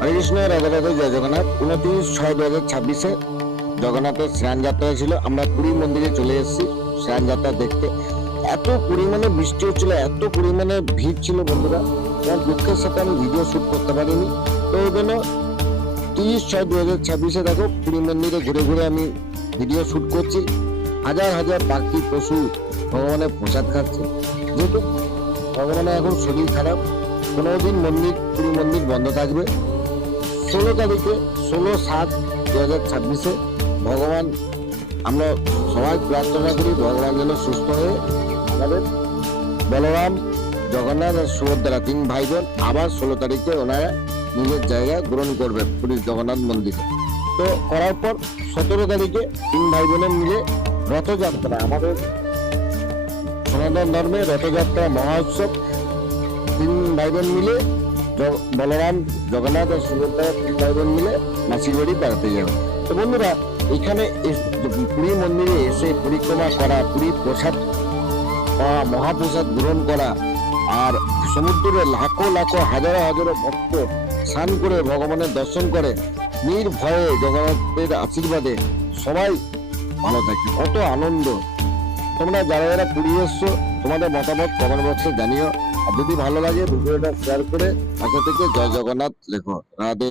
হরে কৃষ্ণ, রাধে রাধে, জয় জগন্নাথ। 29/6/2026 জগন্নাথের স্নান যাত্রা ছিল। আমরা পুরী মন্দিরে চলে এসেছি স্নান যাত্রা দেখতে। এত পরিমাণে বৃষ্টি হচ্ছিল, এত পরিমাণে ভিড় ছিল বন্ধুরা, আমার দুঃখের সাথে আমি ভিডিও শুট করতে পারিনি। তো ওই জন্য 30/6/2026 দেখো পুরী মন্দিরে ঘুরে ঘুরে আমি ভিডিও শুট করছি। হাজার হাজার পাখি পশু ভগবানের প্রসাদ খাচ্ছে। যেহেতু ভগবানের এখন শরীর খারাপ, 15 দিন পুরী মন্দির বন্ধ থাকবে। 16 তারিখে 16/7/2026 ভগবান, আমরা সবাই প্রার্থনা করি ভগবান যেন সুস্থ হয়ে আমাদের বলরাম, জগন্নাথ আর সুভদ্রা 3 ভাই বোন আবার 16 তারিখে ওনারা নিজের জায়গা গ্রহণ করবে পুরীর জগন্নাথ মন্দিরে। তো করার পর 17 তারিখে 3 ভাই বোনের মিলে রথযাত্রা, আমাদের সনাতন ধর্মে রথযাত্রা মহা উৎসব, 3 ভাই বোন মিলে বলরাম, জগন্নাথ আর সুভদ্রা 3 ভাই বোন মিলে মাসির বাড়ি বেড়াতে যাবে। তো বন্ধুরা, এখানে পুরী মন্দিরে এসে পরিক্রমা করা, পুরী প্রসাদ পাওয়া, মহাপ্রসাদ গ্রহণ করা, আর সমুদ্রে লাখো লাখো হাজারো হাজারো ভক্ত স্নান করে ভগবানের দর্শন করে নির্ভয়ে জগন্নাথের আশীর্বাদে সবাই ভালো থাকে। কত আনন্দ! তোমরা যারা যারা পুরী এসছো তোমাদের মতামত কমেন্ট বক্সে জানিও। আর যদি ভালো লাগে ভিডিওটা শেয়ার করে পাশে থেকে জয় জগন্নাথ লেখো। রাধে।